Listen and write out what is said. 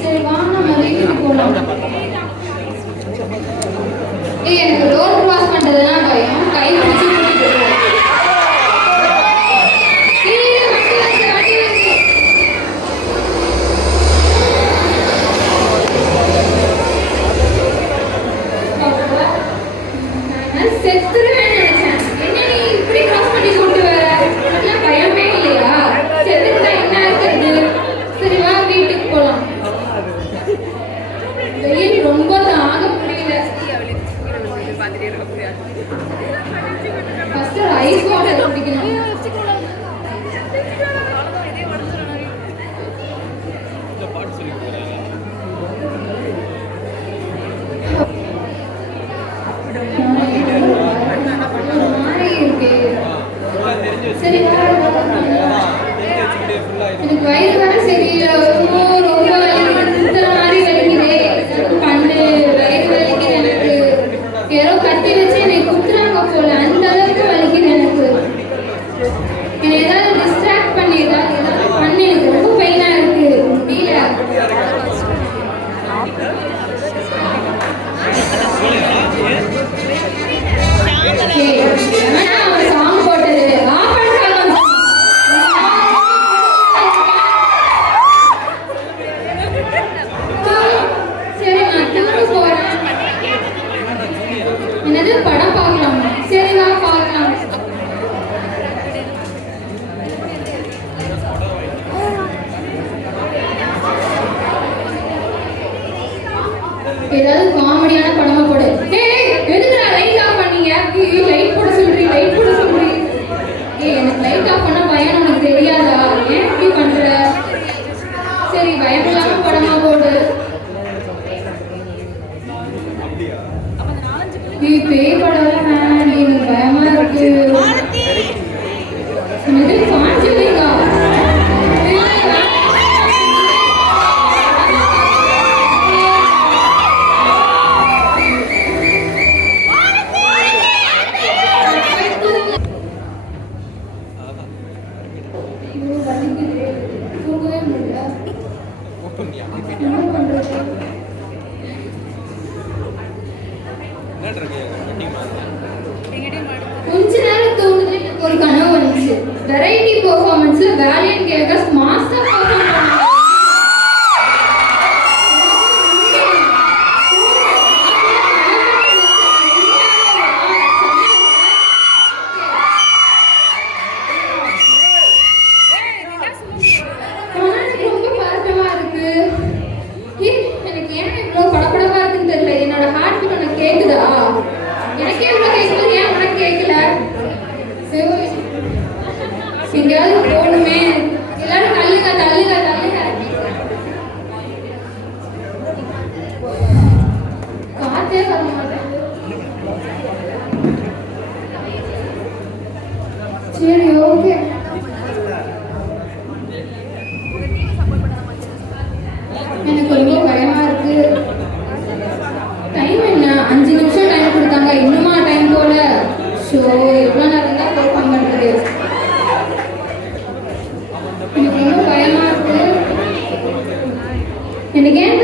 சரி வா நம்ம வீட்டுக்கு போலாம். எனக்கு ரோட் கிராஸ் பண்றதுனா பயம். கை பிடிச்சி கூட்டிட்டு போ. செத்துருவேன் நினைச்சேன். என்ன நீ இப்படி கிராஸ் பண்ணி கூட்டு வர? அதெல்லாம் பயமே இல்லையா? செத்துட்டா என்ன இருக்கிறது? சரி வா வீட்டுக்கு போலாம். வெயில் ரொம்ப தாங்க முடியல. ஃபர்ஸ்ட் ஐஸ் வாட்டர் குடிக்கணும். சரி எனக்கு வயிறு வர சரியில்லை. ரொம்ப வலிக்குது மாதிரி வலிக்குதே. பண்ணு வயிறு வலிக்குது. எனக்கு யாரோ கத்தி வச்சு என்னை குத்துறாங்க போல. அந்த அளவுக்கு வலிக்குது எனக்கு. என்னை ஏதாவது டிஸ்ட்ராக்ட் பண்ணிடுறா, ஏதாவது பண்ணு. எனக்கு ரொம்ப பெயினா இருக்கு, முடியல. சாங் போட்டது சரி நான் டூருக்கு போறேன். என்னது படம் பார்க்கலாம்? சரி வா பார்க்கலாம். ஏதாவது காமெடியான படமா போடு. எதுக்குடா லைட் ஆஃப் பண்ணீங்க? லைட் போட சொல்றீ, லைட் போட சொல்றீ. எனக்கு லைட் ஆஃப் பண்ண பயம் உனக்கு தெரியாதா? ஏன் இப்படி பண்ற? சரி பயமில்லாம படமா போடு. பேய் படம் வேணாம், நீ பயமா இருக்கு. காஞ்சுவீங்க தூங்கவே முடியல. என்ன பண்றது? கொஞ்ச நேரம் தூங்குது. எனக்கு ஒரு கனவு வந்துச்சு. வெரைட்டி பெர்ஃபார்மன்ஸ்ல வேலியன் கேர்ள்ஸ் மாஸ்டர் பெர்ஃபார்ம் பண்ணாங்க. ரொம்ப பதட்டமா இருக்கு. எனக்கு ஏன் இவ்வளவு படபடப்பா இருக்குன்னு தெரியல. என்னோட ஹார்ட் பீட் உனக்கு கேக்குதா? எனக்கே இவ்வளவு கேட்குது, ஏன் உனக்கு கேட்கல? எங்கேயாவது போகணுமே. எல்லாரும் தள்ளுங்க தள்ளுங்க தள்ளுங்க. காத்தே வர மாட்டேன். சரி ஓகே. எனக்கு ரொம்ப பயமா இருக்கு. டைம் என்ன? 5 நிமிஷம் டைம் கொடுத்தாங்க. இன்னுமா டைம் போல? ஷோ எவ்வளோ நேரம் தான் பெர்ஃபார்ம் பண்றது? எனக்கு ரொம்ப பயமா இருக்கு. எனக்கு ஏன்